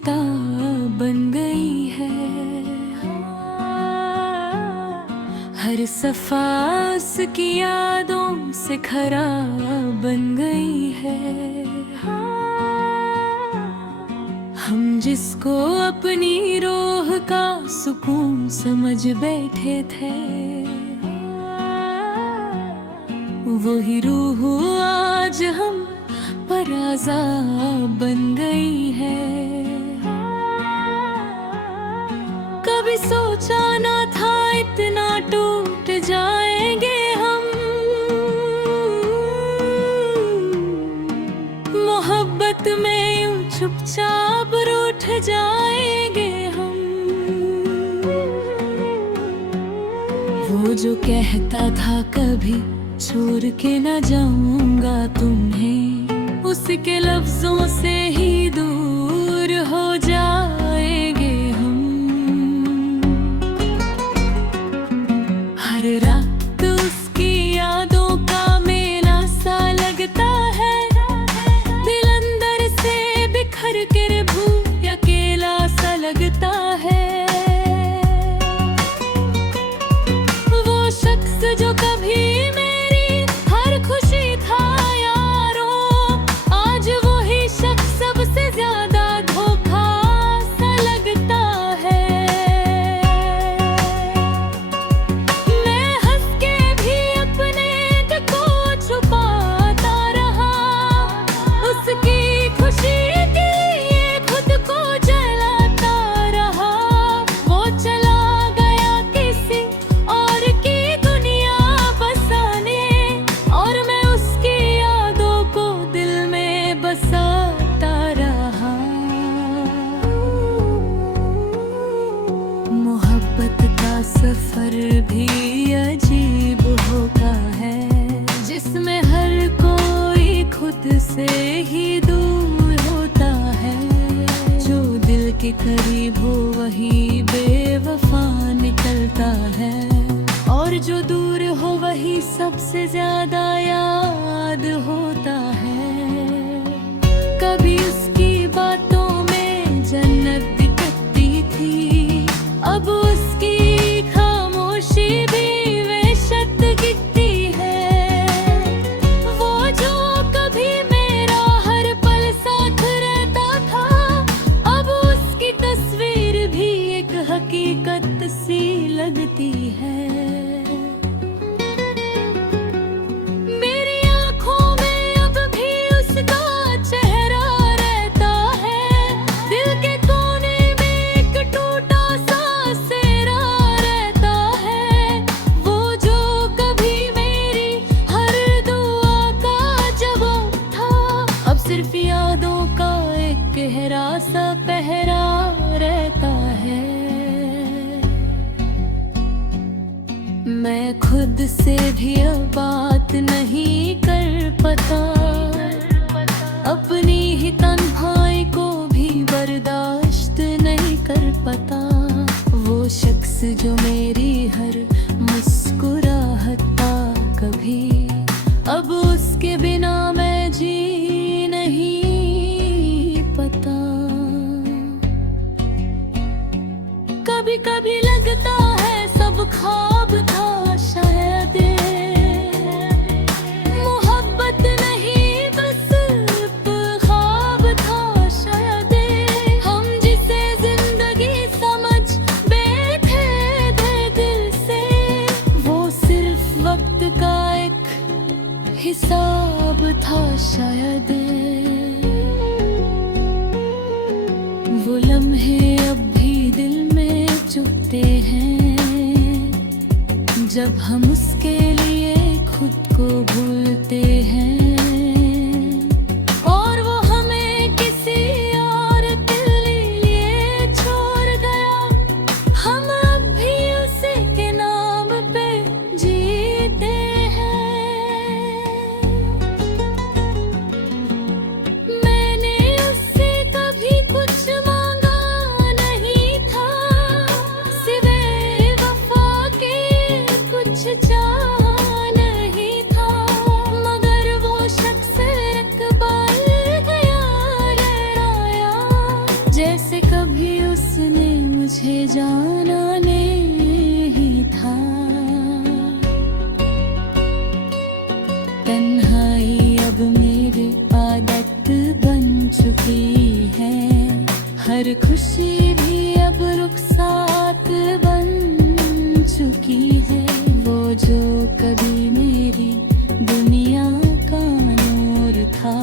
सीता बन गई है। हर सफा उसकी यादों से खरा बन गई है। हम जिसको अपनी रूह का सुकून समझ बैठे थे, वही रूह आज हम पर आज़ाद बन गई है। कभी सोचा ना था इतना टूट जाएंगे हम, मोहब्बत में यूं चुपचाप रूठ जाएंगे हम। वो जो कहता था कभी छोड़ के न जाऊंगा तुम्हें, उसके लफ्जों से ही दूर हो जाएंगे हम। हर रात उसकी यादों का मेला सा लगता है, दिल अंदर से बिखर कर भूख अकेला सा लगता है। वो शख्स जो कभी खुशी था यारों, आज वही शख्स सबसे ज्यादा धोखा सा लगता है। मैं हंस के भी अपने को छुपाता रहा, उसकी खुशी के लिए खुद को जलाता रहा। वो चला गया किसी और की दुनिया बसाने, और मैं उसकी यादों को दिल में बसाता रहा। मोहब्बत का सफर भी अजीब होता है, जिसमें हर कोई खुद से ही दूर होता है। जो दिल के करीब हो वही बेवफा निकलता है, और जो दूर हो वही सबसे ज्यादा याद होता है। कभी उसकी बातों में जन्नत दिखती थी, अब उसकी खामोशी भी वहशत दिखती है। वो जो कभी मेरा हर पल साथ रहता था, अब उसकी तस्वीर भी एक हकीकत सी लगती है। सिर्फ यादों का एक गहरा सा पहरा रहता है। मैं खुद से भी अब बात नहीं कर पाता, अपनी ही तन्हाई को भी बर्दाश्त नहीं कर पाता। वो शख्स जो मेरी हर मुस्कुराहट था कभी, अब उसके बिना मैं जी नहीं पता। कभी कभी लगता है सब ख्वाब था शायद, मोहब्बत नहीं बस ख्वाब था शायद। हम जिसे जिंदगी समझ बैठे थे दिल से, वो सिर्फ वक्त का एक हिसाब था शायद। वो लम्हे अब भी दिल में चुभते हैं, जब हम उसके लिए खुद को भूलते हैं। और वो हमें किसी और के लिए छोड़ गया, हम अब भी उसी के नाम पे जीते हैं। मैंने उससे कभी कुछ मांगा नहीं था, सिवाय वफा के कुछ चाह मुझे जाना नहीं था। तन्हाई अब मेरी आदत बन चुकी है, हर खुशी भी अब रुखसात बन चुकी है। वो जो कभी मेरी दुनिया का नूर था,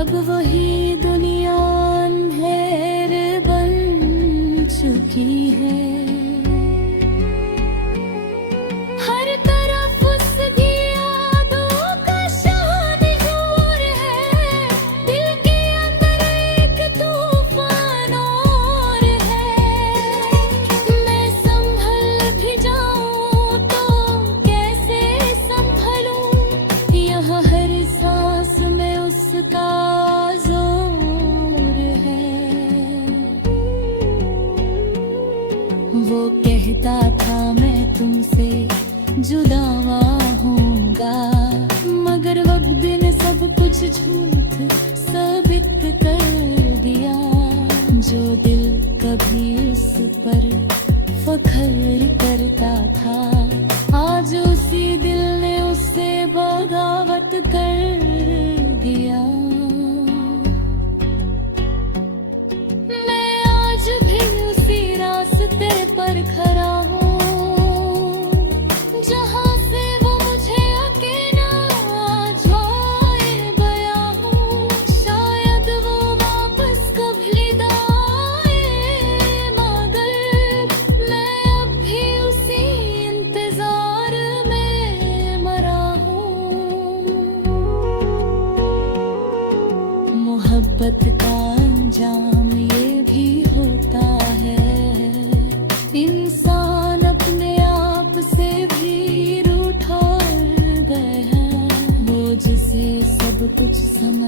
अब वही दुनिया अंधेर बन चुकी है। हर तरफ उसकी यादों का शानजोर है, दिल के अंदर एक तूफान और है। मैं संभल भी जाऊं तो कैसे संभलूं, यहाँ हर सांस में उसका जोर है। वो कहता था मैं तुमसे जुदावा होऊंगा, मगर वक्त दिन सब कुछ झूठ साबित कर दिया। जो दिल कभी उस पर फख्र करता था, आज उसी दिल ने उससे बगावत कर दिया। मैं आज भी उसी रास्ते पर खड़ा हूँ, जहाँ से वो मुझे अकेला जाए बया हूँ। शायद वो वापस कभी आए, मगर मैं अब भी उसी इंतजार में मरा हूँ। मोहब्बत का अंजाम ये भी होता है, इंसान अपने आप से भी रूठ गए हैं। वो जिसे सब कुछ समझ